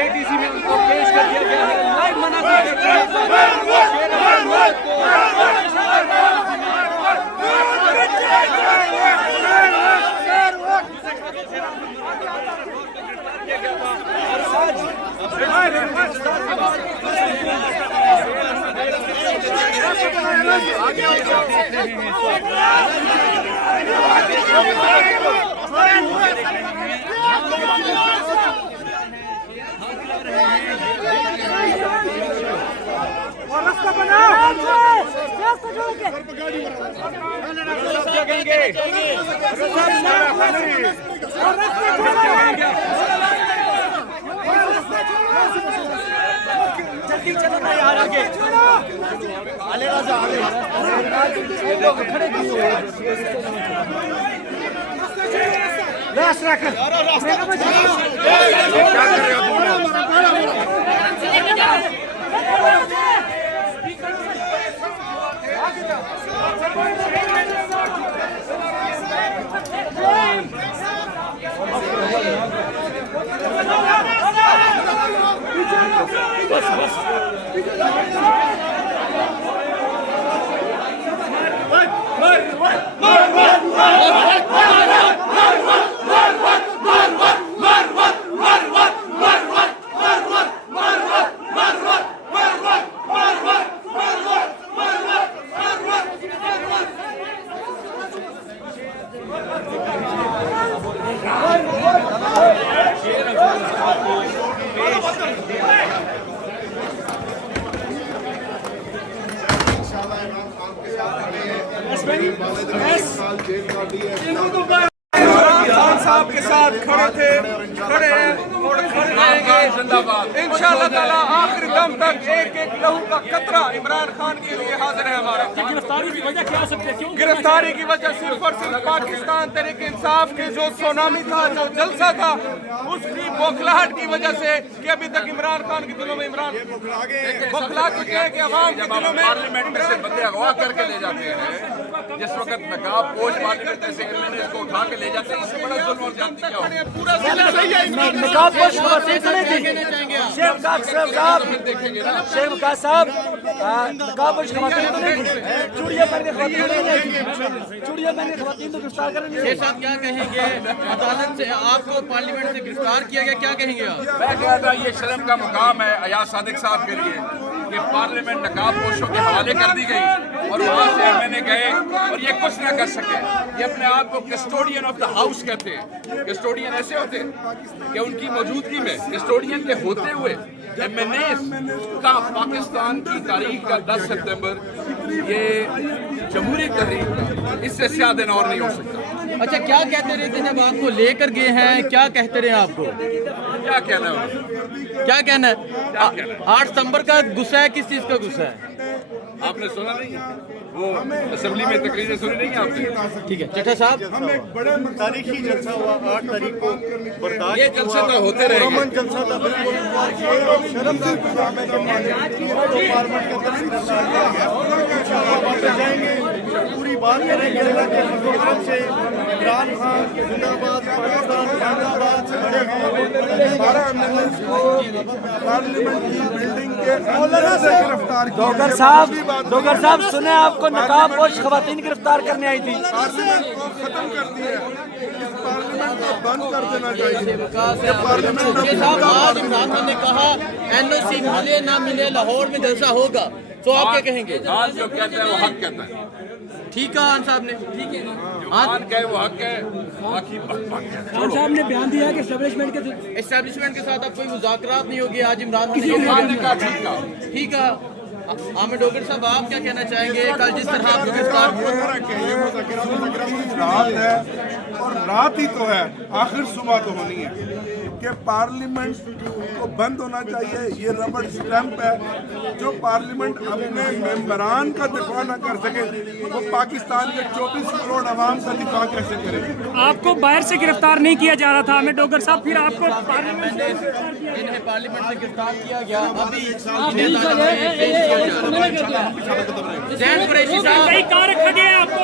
ATC में उनको पेश कर दिया गया है, लाइव मना किया गया है। जल्दी चलो ना यार आगे आले राजा खड़े रास्ता रख क्या कर रहे हो बस बस साहब के साथ खड़े थे, खड़े हैं और खड़े रहेंगे इंशाअल्लाह ताला आखिरी दम तक। एक एक लहू का कतरा इमरान खान के लिए हाजिर है हमारा। गिरफ्तारी की वजह क्या सकते हैं? गिरफ्तारी की वजह सिर्फ और सिर्फ पाकिस्तान तहरीक इंसाफ के जो सुनामी था, जो जलसा था, उसकी बौखलाहट की वजह से कि अभी तक इमरान खान के दिलों में इमरान बौखला चुके हैं कि अवाम के दिलों में पार्लियामेंट से बंदे अगवा करके ले जाते हैं। जिस वक्त नकाब पोश बात करते हैं सेक्रेटरी ने इसको उठा के ले जाते हैं, इससे बड़ा जुल्म और जानती क्या हो? पूरा जिला सही है। नकाब पोश खवातीन तो नहीं थी। शेख साहब नकाब पोश खवातीन तो नहीं थी। चूड़ियां पहन के खवातीन तो नहीं थी। चूड़ियां पहन के खवातीन तो गिरफ्तार करने नहीं। साहब क्या कहेंगे, अदालत से आपको पार्लियामेंट से गिरफ्तार किया गया, क्या कहेंगे आप? मैं कह रहा ये शर्म का मुकाम है अयाज सादिक साहब के लिए कि पार्लियामेंट नकाब पोशों के हवाले कर दी गई और वहाँ से मैंने गए और ये कुछ ना कर सके। ये अपने आप को कस्टोडियन ऑफ द हाउस कहते हैं। कस्टोडियन ऐसे होते हैं कि उनकी मौजूदगी में कस्टोडियन के होते हुए MNAs का पाकिस्तान की तारीख का 10 सितंबर ये जमहूरी तहरीक का इससे ज्यादा और नहीं हो सकता। अच्छा, क्या कहते रहे थे जब आपको लेकर गए हैं, क्या कहते रहे आपको? क्या कहना है? क्या कहना है? 8 सितंबर का गुस्सा है, किस चीज का गुस्सा है? आपने सुना नहीं वो असेंबली में तकरीरें सुनी नहीं आपने? ठीक है चट्टा साहब, हम एक बड़े तारीखी जलसा हुआ 8 तारीख को बर्दाश्त ये जलसा तो होते रहेंगे। जलसा था बिल्कुल शर्म से पार्लियामेंट के अंदर जाएंगे, पूरी बात करेंगे अल्लाह के फजल से। इमरान खान जिंदाबाद, पाकिस्तान जिंदाबाद से बड़े पार्लियामेंट की बिल्डिंग के अंदर से गिरफ्तार किया। डोगर साहब सुने आपको नकाब पोश खवातीन गिरफ्तार करने आई थी। पार्लियामेंट को खत्म कर दिया, इस पार्लियामेंट को बंद कर देना चाहिए। पार्लियामेंट साहब आज इमरान खान ने कहा NOC मिले ना मिले लाहौर में जलसा होगा, तो आप क्या कहेंगे? आज जो कहता है वो हक कहता है। ठीक है खान साहब ने, ठीक है मान कहे वो हक है, बाकी खान साहब ने बयान दिया कि एस्टेब्लिशमेंट के साथ अब कोई मुज़ाकरात नहीं होगी। आज इमरान खान मानने का ठीक है। आमिर डोगर साहब आप क्या कहना चाहेंगे? कल जिस तरह आपको गिरफ्तार रात है और रात ही तो है, आखिर सुबह तो होनी है। कि पार्लियामेंट को बंद होना चाहिए। ये रबड़ स्टैंप है। जो पार्लियामेंट अपने मेंबरान का दिफा ना कर सके वो पाकिस्तान के 24 करोड़ अवाम का दिफा कैसे करे। आपको बाहर से गिरफ्तार नहीं किया जा रहा था हमें डोगर साहब, फिर आपको इन्हें पार्लियामेंट से गिरफ्तार किया गया। अभी जैन कुरैशी साहब कहाँ रखा गया है आपको?